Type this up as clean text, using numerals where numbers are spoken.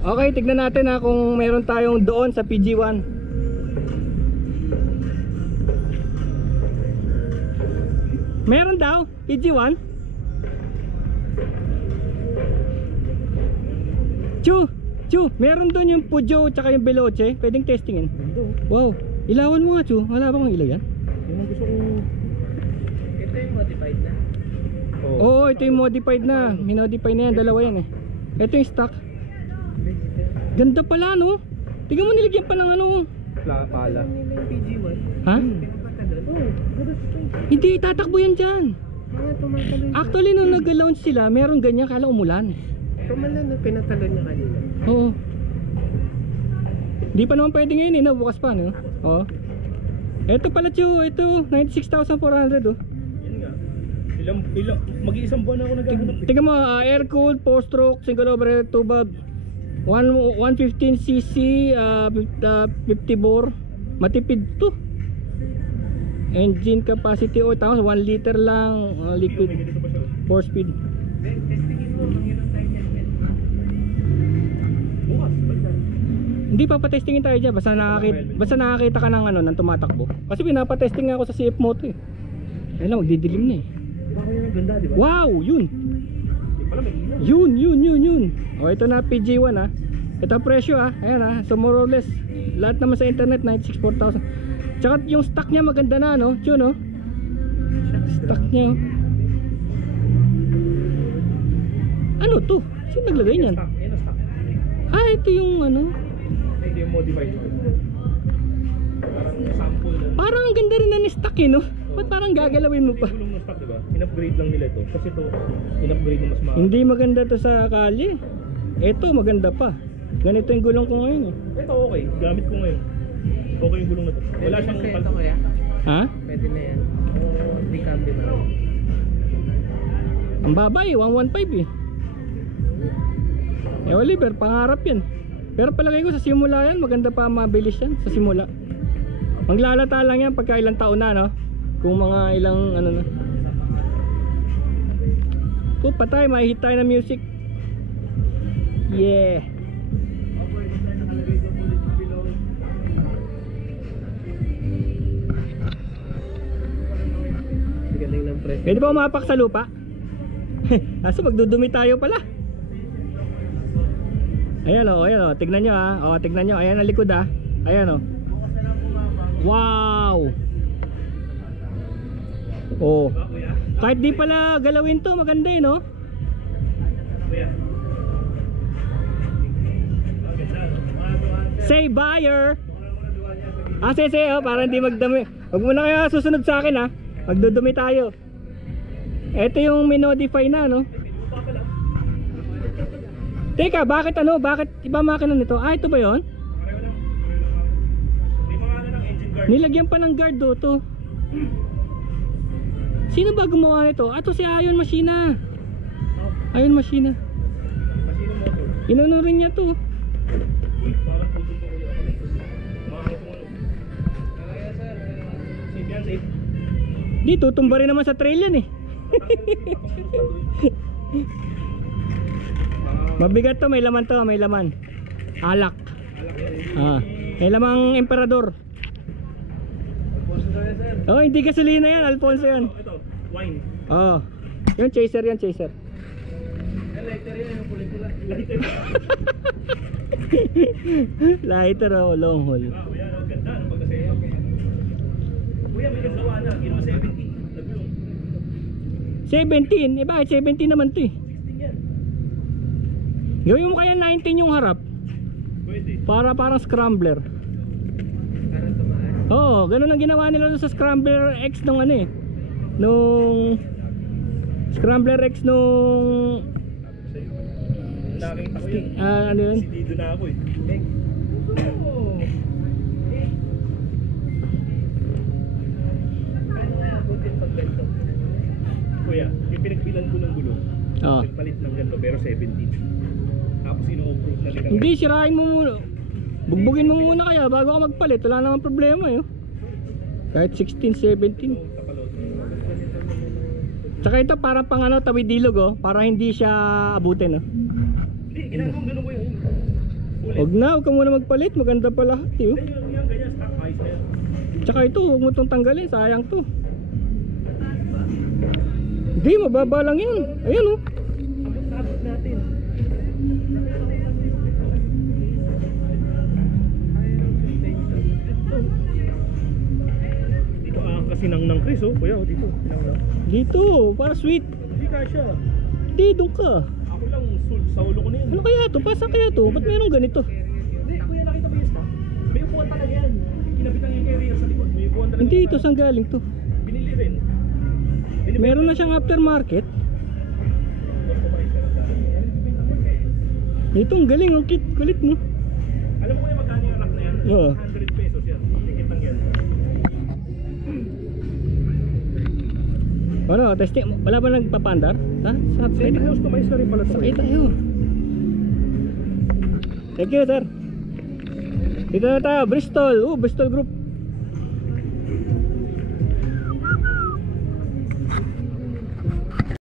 Okay, tignan natin ha kung meron tayong doon sa PG1. Meron daw PG1. Chu, meron doon yung Peugeot tsaka yung Veloce. Pwedeng testingin. Wow, ilawan mo nga Chu. Wala ba kong ilaw yan? Yun ang gusto kong... Ito yung modified na. Oo, ito yung modified na. Minodify na yan, dalawa yan eh. Ito yung stock. Ganda pala no. Tingnan mo, nilagyan pa ng ano. Pala. Ha? Hindi, tatakbo yan dyan. Actually nung nag-launch sila, meron ganyan, kala umulan. Tumalan na, pinatalo niya kanina. Oo. Di pa naman pwede ngayon eh, nabukas pa no? Oo. Ito pala Chu, ito 96,400 oh. Yan nga. Mag-iisang buwan ako naghahanap eh. Tingnan mo, air cooled, 4-stroke, single overhead 2 valve, 115cc, 50 bore, matipid to. Engine capacity oh, tapos 1 liter lang liquid 4 speed. Testingin mo, manghirap tayo niyan. Bukas, basta. Hindi pa patestingin tayo dyan, basta nakakita ka ng ano, ng tumatakbo. Kasi pinapatesting nga ako sa CF Moto eh. Ayun lang, magdidilim na eh. Baka yun ang ganda, di ba? Wow, yun. Di pala may ilaw. Yun. O ito na PG1 ha. Ito ang presyo ha. Ayan ha. So more or less lahat naman sa internet 96,400. Tsaka yung stock niya maganda na no. Yun no. Stock niya. Ano to? Sino naglagay niyan? Yan ang stock. Ah, ito yung ano. Ito yung modified. Parang sample na. Parang ang ganda rin na ni stock eh no. Ba't parang gagalawin mo pa? Yung gulong ng stock, diba? In-upgrade lang nila ito. Kasi ito, in-upgrade na mas mahal. Hindi maganda to sa kali. Ito maganda pa. Ganito yung gulong ko ngayon eh. Ito okay, gamit ko ngayon. Okay yung gulong na ito. Wala siyang Ito kuya, Ha? pwede na yan. O di cambio na. Ang babay, 115 eh. Eh Oliver, pangarap yan. Pero palagay ko sa simula yan, maganda pa mabilis yan sa simula. Maglalata lang yan pagka ilang taon na no. Kung mga ilang ano na. Kung patay, mahihit tayo ng music. Yeah. galing ng presyo. Pwede ba umapak sa lupa? Kaso magdudumi tayo pala. Ayan o, tignan nyo ha. O, tignan nyo, ayan ang likod ha. Ayan o. Wow. Oh. Kahit di pala galawin to, maganda eh no. Say buyer. Sige oh, para hindi magdumi. Huwag mo na kaya susunod sa akin ha. Magdudumi tayo. Ito yung minodify na no. Teka, bakit iba makina nito? Ah, ito ba yon? Nilagyan pa ng guard do to. Sino ba gumawa nito? Ah, to si Ion Machina. Ion Machina. Inano rin niya to. Uy, parang puto pa ulit ako. Makakita mo ano. Safe yan, safe. Di, tutumba rin naman sa trail yan eh. Mabigat to, may laman to, may laman. Alak. Ah, may lamang emperador. Oh, hindi gasolina yan, Alfonso yan. Ito, wine. Oh. Yung chaser yan, chaser. Lighter yan, yung pula-pula. Lighter. Lighter oh, long haul. Wow, yan, ang ganda. Ano pag nasaya? Kuya, may nagawa na. Ginawa 70. Nagulong. 17? Eh bakit 17 naman to eh? 16 yan. Gawin mo kaya 19 yung harap. Pwede. Parang scrambler. Parang tumaan. Oo, ganun ang ginawa nila sa Scrambler X nung ano eh. Nung Scrambler X nung Nakakita ko yan. ano yun? Dito na ako eh. Paano nga abutin pag ganito? Kuya, yung pinagbilan ko ng gulong. Oo. Nagpalit ng ganito pero 17. Tapos ino-approve na nila. Hindi, sirain mo muna. Bugbugin mo muna kaya bago ka magpalit. Wala naman problema yun. Kahit 16, 17. Tsaka ito parang pang ano, tawid ilog oh. Para hindi siya abutin oh. Hindi, ginagawang ganun ko yun. Huwag na, huwag ka muna magpalit. Maganda pa lahat eh. Oh. Yung ganyan, stock eyes na yan. Tsaka ito, huwag mo itong tanggalin. Sayang to. Hindi, mababa lang yan. Ayan oh. Abot natin. Dito kasi nang Chris oh. Kuya, dito. Sinang. Dito, para sweet. Hindi kasha. Hindi, doon ka. Ako lang, sa ulo ko na yan. Ano kaya to? Pasa kaya to? Ba't meron ganito? Hindi, kuya, nakita mo yung stock? May upuan talaga yan. Kinabitan yung carrier sa likod. May upuan talaga. Hindi, ito saan galing to? Binili rin. Meron na siyang aftermarket. Ito, ang galing. Ang kulit mo. Alam mo kuya magkano yung rack na yan? Oo. 100 pesos yan. Tikit lang yan. Ano, testing. Wala ba nagpapandar? Ha? Same house customize na rin pala ito. Sakay tayo. Thank you, sir. Dito na tayo, Bristol. Bristol Group.